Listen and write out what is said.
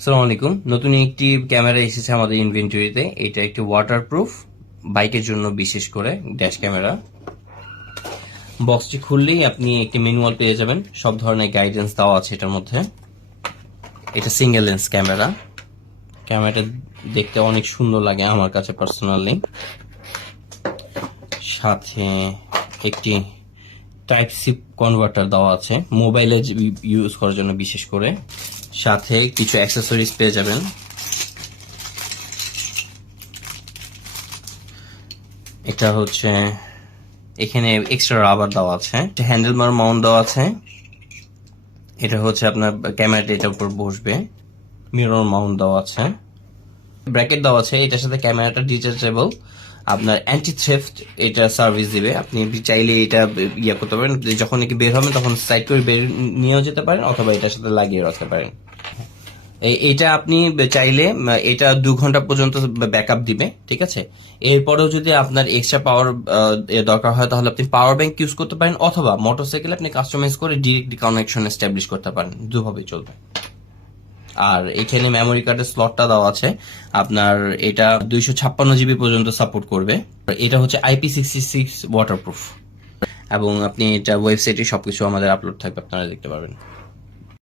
আসসালামু আলাইকুম। নতুন একটি ক্যামেরা এসেছে আমাদের ইনভেন্টরিতে। এটা একটি ওয়াটারপ্রুফ, বাইকের জন্য বিশেষ করে ড্যাশ ক্যামেরা। বক্সটি খুললেই আপনি একটি ম্যানুয়াল পেয়ে যাবেন, সব ধরনের গাইডেন্স দেওয়া আছে এটার মধ্যে। এটা সিঙ্গেল লেন্স ক্যামেরা। ক্যামেরাটা দেখতে অনেক সুন্দর লাগে আমার কাছে পার্সোনালি। সাথে একটি টাইপ সি কনভার্টার দেওয়া আছে মোবাইলে ইউজ করার জন্য বিশেষ করে। সাথে কিছু অ্যাক্সেসরিজ পেয়ে যাবেন। এটা হচ্ছে এখানে এক্সট্রা রাবার দেওয়া আছে, হ্যান্ডেল মাউন্ট দেওয়া আছে। এটা হচ্ছে আপনার ক্যামেরাটা এটার উপর বসবে। মিরর মাউন্ট দেওয়া আছে, ব্র্যাকেট দেওয়া আছে। এটার সাথে ক্যামেরাটা ডিটাচেবল, আপনার অ্যান্টি থ্রেফট এটা সার্ভিস দিবে। আপনি চাইলে এটা ইয়ে করতে পারেন, যখন নাকি বের হবেন তখন সাইড করে বের নিয়েও যেতে পারেন, অথবা এটার সাথে লাগিয়ে রাখতে পারেন। এটা আপনি চাইলে এটা 2 ঘন্টা পর্যন্ত ব্যাকআপ দিবে, ঠিক আছে। এরপরেও যদি আপনার এক্সট্রা পাওয়ার দরকার হয় তাহলে আপনি পাওয়ার ব্যাংক ইউজ করতে পারেন, অথবা মোটরসাইকেল আপনি কাস্টমাইজ করে ডিরেক্ট কানেকশন এস্টাবলিশ করতে পারেন। দুভাবেই চলবে। আর এখানে মেমোরি কার্ডের স্লটটা দেওয়া আছে আপনার। এটা 256 জিবি পর্যন্ত সাপোর্ট করবে। এটা হচ্ছে IP66 ওয়াটারপ্রুফ, এবং আপনি এটা ওয়েবসাইটে সবকিছু আমাদের আপলোড থাকবে, আপনারা দেখতে পারবেন।